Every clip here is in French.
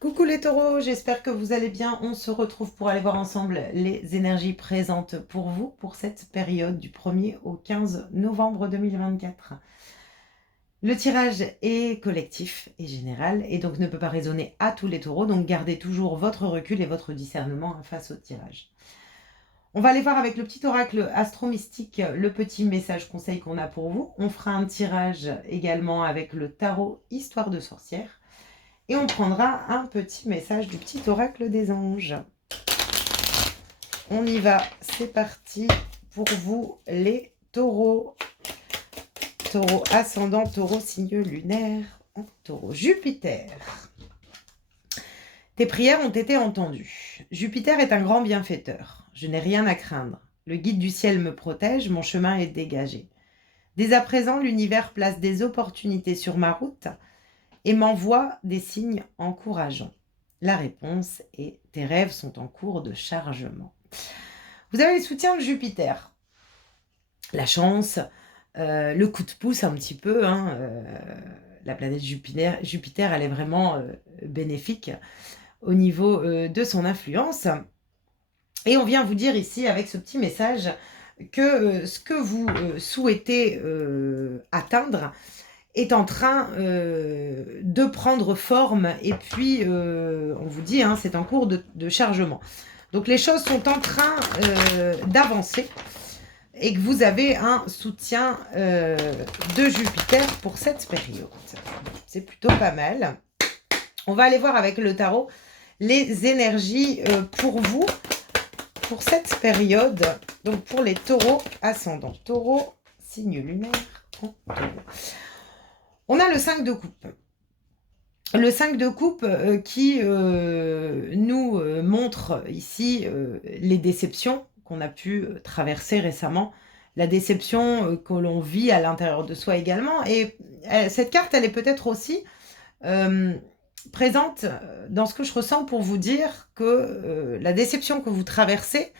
Coucou les taureaux, j'espère que vous allez bien. On se retrouve pour aller voir ensemble les énergies présentes pour vous pour cette période du 1er au 15 novembre 2024. Le tirage est collectif et général et donc ne peut pas résonner à tous les taureaux, donc gardez toujours votre recul et votre discernement face au tirage. On va aller voir avec le petit oracle astro-mystique le petit message conseil qu'on a pour vous. On fera un tirage également avec le tarot Histoire de sorcière. Et on prendra un petit message du petit oracle des anges. On y va, c'est parti pour vous les taureaux. Taureau ascendant, taureau signe lunaire, en taureau. Jupiter. Tes prières ont été entendues. Jupiter est un grand bienfaiteur. Je n'ai rien à craindre. Le guide du ciel me protège, mon chemin est dégagé. Dès à présent, l'univers place des opportunités sur ma route et m'envoie des signes encourageants. La réponse est « Tes rêves sont en cours de chargement ». Vous avez le soutien de Jupiter. La chance, le coup de pouce un petit peu. La planète Jupiter, elle est vraiment bénéfique au niveau de son influence. Et on vient vous dire ici, avec ce petit message, que ce que vous souhaitez atteindre est en train de prendre forme et puis on vous dit c'est en cours de chargement. Donc les choses sont en train d'avancer et que vous avez un soutien de Jupiter pour cette période. C'est plutôt pas mal. On va aller voir avec le tarot les énergies pour vous pour cette période. Donc pour les taureaux ascendants. Taureau, signe lunaire en taureau. On a le 5 de coupe. Le 5 de coupe qui nous montre ici les déceptions qu'on a pu traverser récemment, la déception que l'on vit à l'intérieur de soi également. Et cette carte, elle est peut-être aussi présente dans ce que je ressens pour vous dire que la déception que vous traversez,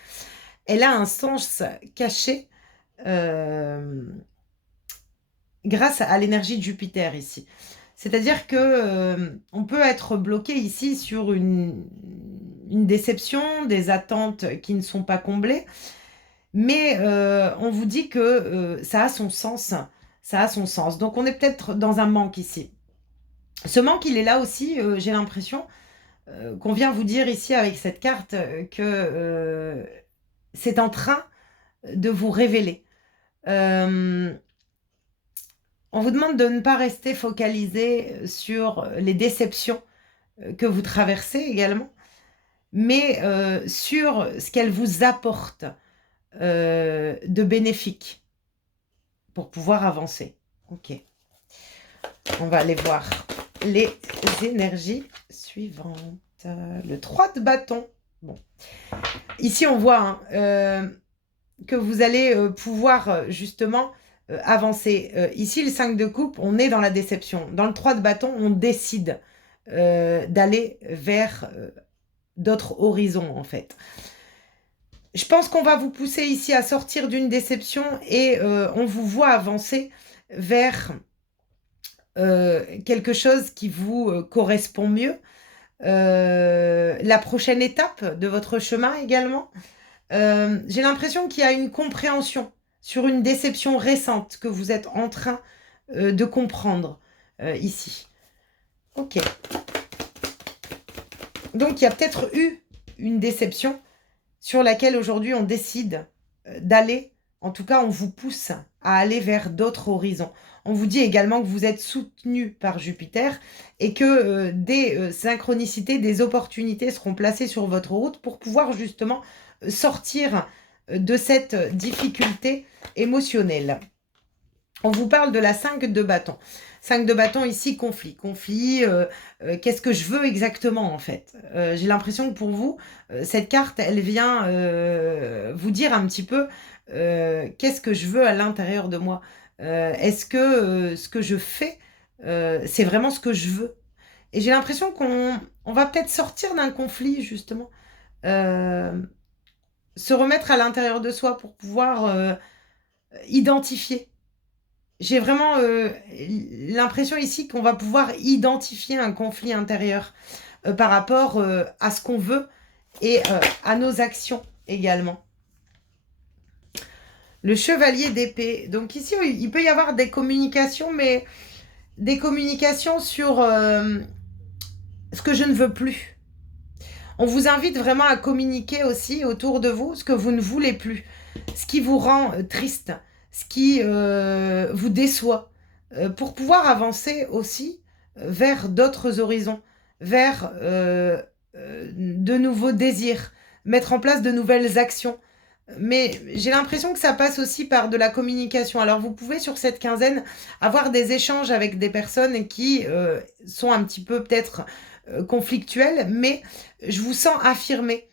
elle a un sens caché grâce à l'énergie de Jupiter ici. C'est-à-dire que on peut être bloqué ici sur une déception, des attentes qui ne sont pas comblées, mais on vous dit que ça a son sens. Ça a son sens. Donc on est peut-être dans un manque ici. Ce manque, il est là aussi, j'ai l'impression, qu'on vient vous dire ici avec cette carte que c'est en train de vous révéler. On vous demande de ne pas rester focalisé sur les déceptions que vous traversez également, mais sur ce qu'elles vous apportent de bénéfique pour pouvoir avancer. Ok. On va aller voir les énergies suivantes. Le 3 de bâton. Bon. Ici, on voit que vous allez pouvoir justement avancer. Ici, le 5 de coupe, on est dans la déception. Dans le 3 de bâton, on décide d'aller vers d'autres horizons, en fait. Je pense qu'on va vous pousser ici à sortir d'une déception et on vous voit avancer vers quelque chose qui vous correspond mieux. La prochaine étape de votre chemin également. J'ai l'impression qu'il y a une compréhension sur une déception récente que vous êtes en train de comprendre ici. Ok. Donc, il y a peut-être eu une déception sur laquelle aujourd'hui on décide d'aller. En tout cas, on vous pousse à aller vers d'autres horizons. On vous dit également que vous êtes soutenu par Jupiter et que des synchronicités, des opportunités seront placées sur votre route pour pouvoir justement sortir de cette difficulté émotionnelle. On vous parle de la 5 de bâton. 5 de bâton ici, conflit. Conflit, qu'est-ce que je veux exactement en fait? J'ai l'impression que pour vous, cette carte, elle vient vous dire un petit peu qu'est-ce que je veux à l'intérieur de moi. Est-ce que ce que je fais, c'est vraiment ce que je veux? Et j'ai l'impression qu'on va peut-être sortir d'un conflit justement. Se remettre à l'intérieur de soi pour pouvoir identifier j'ai vraiment l'impression ici qu'on va pouvoir identifier un conflit intérieur par rapport à ce qu'on veut et à nos actions également. Le chevalier d'épée. Donc ici, il peut y avoir des communications, mais des communications sur ce que je ne veux plus. On vous invite vraiment à communiquer aussi autour de vous ce que vous ne voulez plus, ce qui vous rend triste, ce qui vous déçoit, pour pouvoir avancer aussi vers d'autres horizons, vers de nouveaux désirs, mettre en place de nouvelles actions. Mais j'ai l'impression que ça passe aussi par de la communication. Alors vous pouvez sur cette quinzaine avoir des échanges avec des personnes qui sont un petit peu peut-être conflictuelles, mais je vous sens affirmer.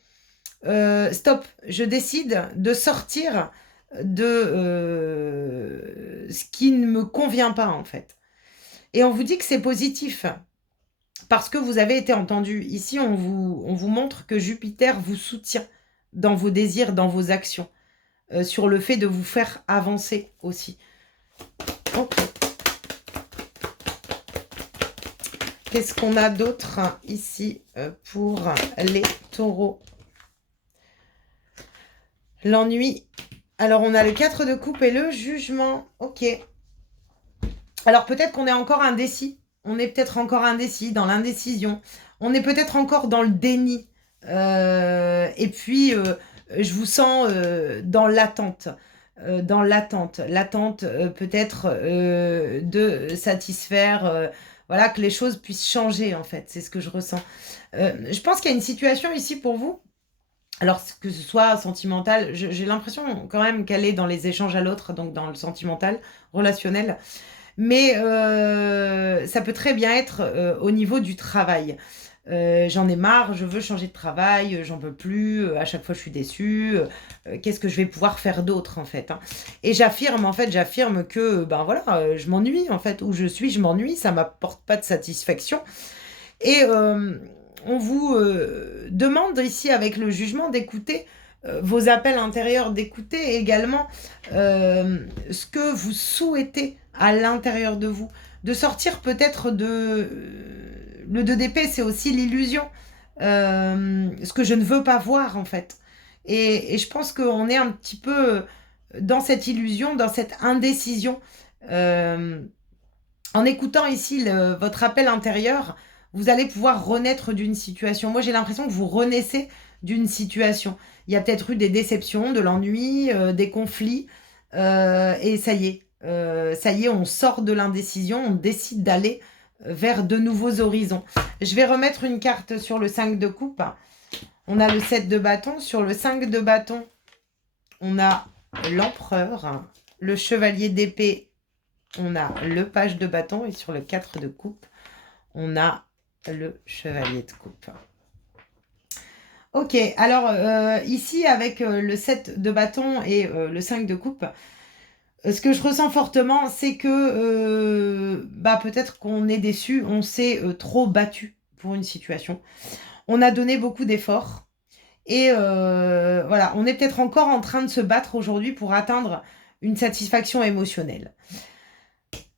Stop, je décide de sortir de ce qui ne me convient pas en fait. Et on vous dit que c'est positif parce que vous avez été entendu. Ici, on vous montre que Jupiter vous soutient dans vos désirs, dans vos actions, sur le fait de vous faire avancer aussi. Ok. Qu'est-ce qu'on a d'autre ici pour les taureaux? L'ennui. Alors, on a le 4 de coupe et le jugement. Ok. Alors, peut-être qu'on est encore indécis. On est peut-être encore indécis, dans l'indécision. On est peut-être encore dans le déni. Et puis, je vous sens dans l'attente. L'attente peut-être de satisfaire, voilà, que les choses puissent changer, en fait. C'est ce que je ressens. Je pense qu'il y a une situation ici pour vous. Alors, que ce soit sentimental, j'ai l'impression quand même qu'elle est dans les échanges à l'autre, donc dans le sentimental, relationnel. Mais ça peut très bien être au niveau du travail. J'en ai marre, je veux changer de travail, j'en peux plus, à chaque fois je suis déçue, qu'est-ce que je vais pouvoir faire d'autre en fait, hein. Et j'affirme que ben voilà, je m'ennuie en fait, où je suis, je m'ennuie, ça m'apporte pas de satisfaction. Et on vous demande ici avec le jugement d'écouter vos appels intérieurs, d'écouter également ce que vous souhaitez à l'intérieur de vous, de sortir peut-être de... Le 2 d'épée, c'est aussi l'illusion, ce que je ne veux pas voir en fait. Et je pense qu'on est un petit peu dans cette illusion, dans cette indécision. Euh, En écoutant ici votre appel intérieur, vous allez pouvoir renaître d'une situation. Moi, j'ai l'impression que vous renaissez d'une situation. Il y a peut-être eu des déceptions, de l'ennui, des conflits, et ça y est, on sort de l'indécision, on décide d'aller vers de nouveaux horizons. Je vais remettre une carte sur le 5 de coupe. On a le 7 de bâton. Sur le 5 de bâton, on a l'empereur, le chevalier d'épée, on a le page de bâton et sur le 4 de coupe, on a le chevalier de coupe. Ok, alors ici avec le 7 de bâton et le 5 de coupe, ce que je ressens fortement, c'est que peut-être qu'on est déçu, on s'est trop battu pour une situation. On a donné beaucoup d'efforts et voilà, on est peut-être encore en train de se battre aujourd'hui pour atteindre une satisfaction émotionnelle.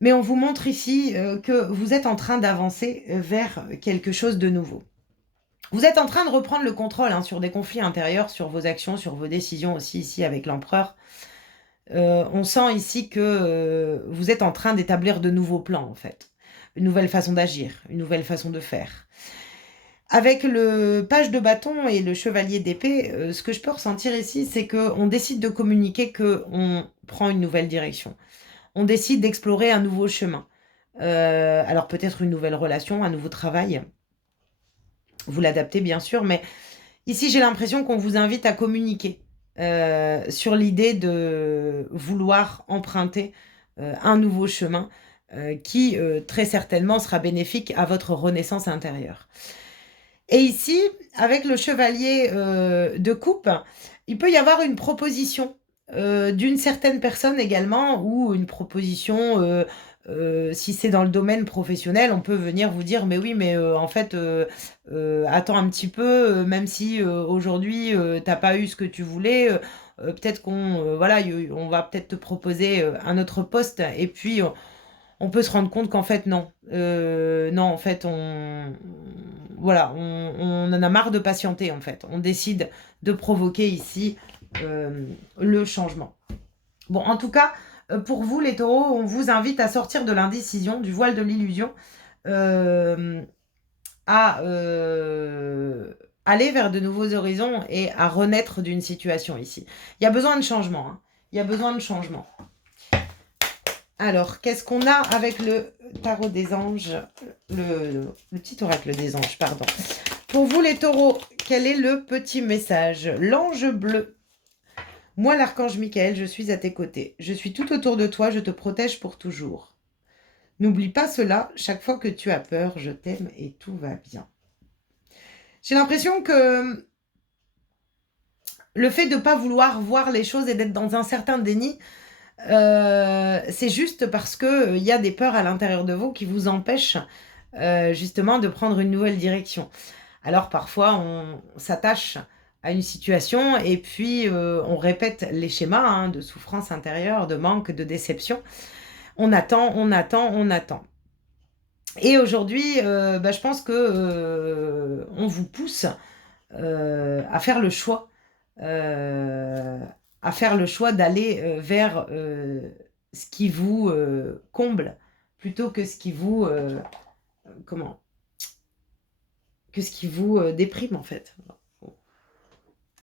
Mais on vous montre ici que vous êtes en train d'avancer vers quelque chose de nouveau. Vous êtes en train de reprendre le contrôle sur des conflits intérieurs, sur vos actions, sur vos décisions aussi ici avec l'empereur. On sent ici que vous êtes en train d'établir de nouveaux plans en fait. Une nouvelle façon d'agir, une nouvelle façon de faire. Avec le page de bâton et le chevalier d'épée, ce que je peux ressentir ici, c'est qu'on décide de communiquer qu'on prend une nouvelle direction. On décide d'explorer un nouveau chemin. Alors peut-être une nouvelle relation, un nouveau travail. Vous l'adaptez bien sûr, mais ici j'ai l'impression qu'on vous invite à communiquer sur l'idée de vouloir emprunter un nouveau chemin qui très certainement sera bénéfique à votre renaissance intérieure. Et ici, avec le chevalier de coupe, il peut y avoir une proposition d'une certaine personne également, ou une proposition, si c'est dans le domaine professionnel, on peut venir vous dire, mais oui, mais en fait, attends un petit peu, même si aujourd'hui, t'as pas eu ce que tu voulais, peut-être qu'on voilà, on va peut-être te proposer un autre poste et puis on peut se rendre compte qu'en fait non. Non, en fait, voilà, on en a marre de patienter en fait. On décide de provoquer ici le changement. Bon, en tout cas, pour vous les taureaux, on vous invite à sortir de l'indécision, du voile de l'illusion, euh, à aller vers de nouveaux horizons et à renaître d'une situation ici. Il y a besoin de changement, hein. Il y a besoin de changement. Alors, qu'est-ce qu'on a avec le tarot des anges, le petit oracle des anges, pardon. Pour vous les taureaux, quel est le petit message? L'ange bleu. Moi, l'archange Michael, je suis à tes côtés. Je suis tout autour de toi, je te protège pour toujours. N'oublie pas cela, chaque fois que tu as peur, je t'aime et tout va bien. J'ai l'impression que le fait de ne pas vouloir voir les choses et d'être dans un certain déni, c'est juste parce qu'il y a des peurs à l'intérieur de vous qui vous empêchent justement de prendre une nouvelle direction. Alors parfois, on s'attache à une situation et puis on répète les schémas hein, de souffrance intérieure, de manque, de déception. On attend, on attend, on attend. Et aujourd'hui, je pense que on vous pousse à faire le choix, euh, à faire le choix d'aller vers ce qui vous comble plutôt que ce qui vous comment que ce qui vous déprime en fait.